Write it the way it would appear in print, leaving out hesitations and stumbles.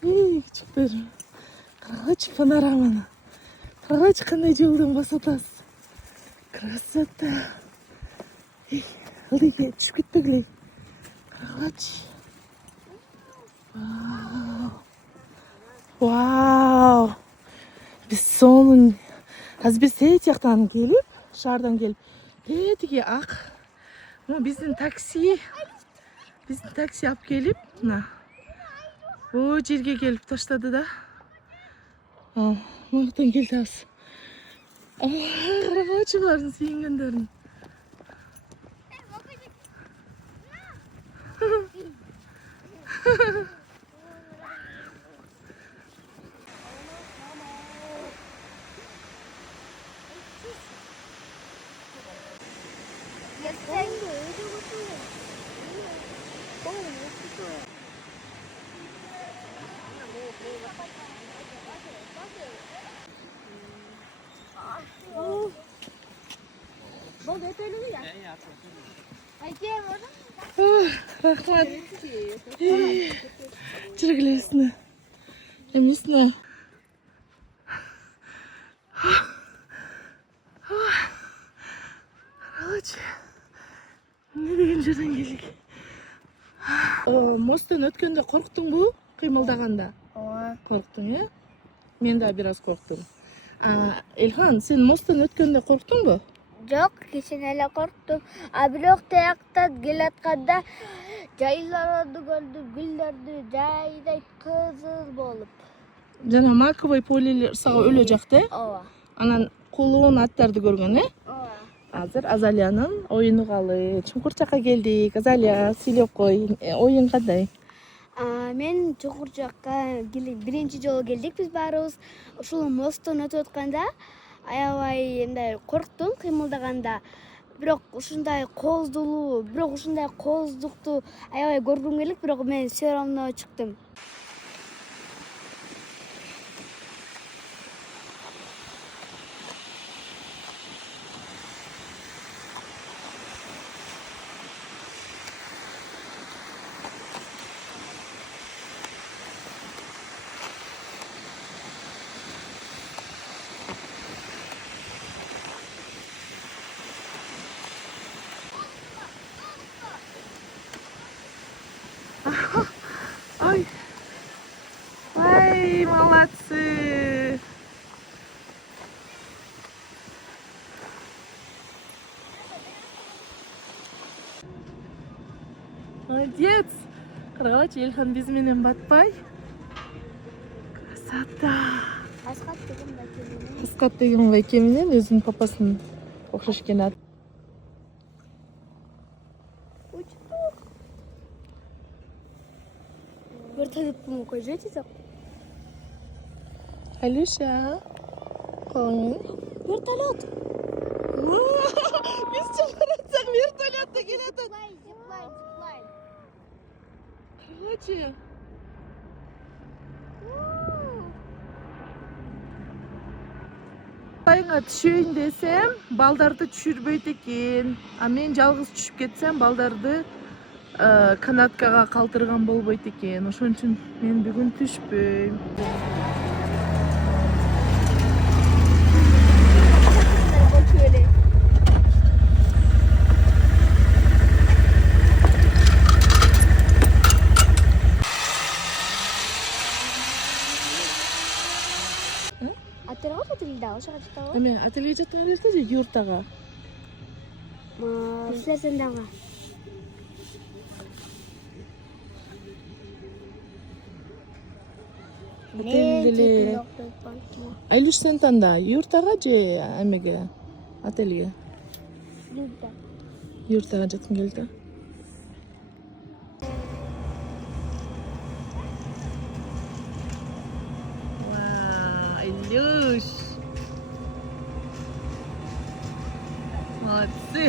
Küçüklerim. Karagaç panoramаны. Karagaç qanday жолдон басып атасыз. Красота. Ылдыйге түшүп кетпегиле. Карagaç. Вау. Биз сонун. Азыр биз тээ жактан келип, шаардан келип, тетиги ак. Биздин такси алып келип, мына о жерге келип таштады да. Мынтан келдибиз. Карагачылардын сүйүнгөндөрүн. Рахмат. Жүргүлесине. Эмесине. Карагачы. Эмне деген жерден келдик? Мосттон өткөндө корктуңбу? Кыймылдаганда? Ооба. Корктуң, э? Мен да бир аз корктум. Элхан, сен мосттон өткөндө корктуңбу? Жок, кичине эле корктум. Бирок тияктан келатканда жайларды көрдүм, гүлдөрдү жайдай кызыл болуп. Жана маковый полелер сага өлө жакты, э? Ооба. Анан кулуун аттарды көргөн, э? Ооба. Азыр Азалиянын оюну калы. Чуңкур жакка келдик. Азалия, сүйлөп кой. Оюн кандай? Мен чуңкур жакка биринчи жолу келдик биз баарыбыз. Ушул мосттон өтүп атканда аябай мындай корктум кыймылдаганда. Бирок ушундай кооздукту аябай көргүм келип, бирок мен все равно чыктым. Ай, молодцы. Молодец. Карагачы Элхан биз менен батпай. Красота. Аскат деген байке менен өзүнүн папасынын окшош экен ат. Вертолет помогай, ждите. Алюша. Ой. Вертолет. Биз чакырсак вертолетте келатат. Карагачы. Айыңа түшөйүн десем, балдарды түшүрбөйт экен. Мен жалгыз түшүп кетсем, балдарды канаткага калтырган болбойт экен. Ошон үчүн мен бүгүн түшпөйм. Отельга отелде, ошого жатабы? Эме отельге жаткан кезде же юртага? Силерден дагы. Отельде. Айлуш, сен танда юртага же эмеге? Отельге? Юртага жаткың келди. Вау, Айлуш. Молодцы.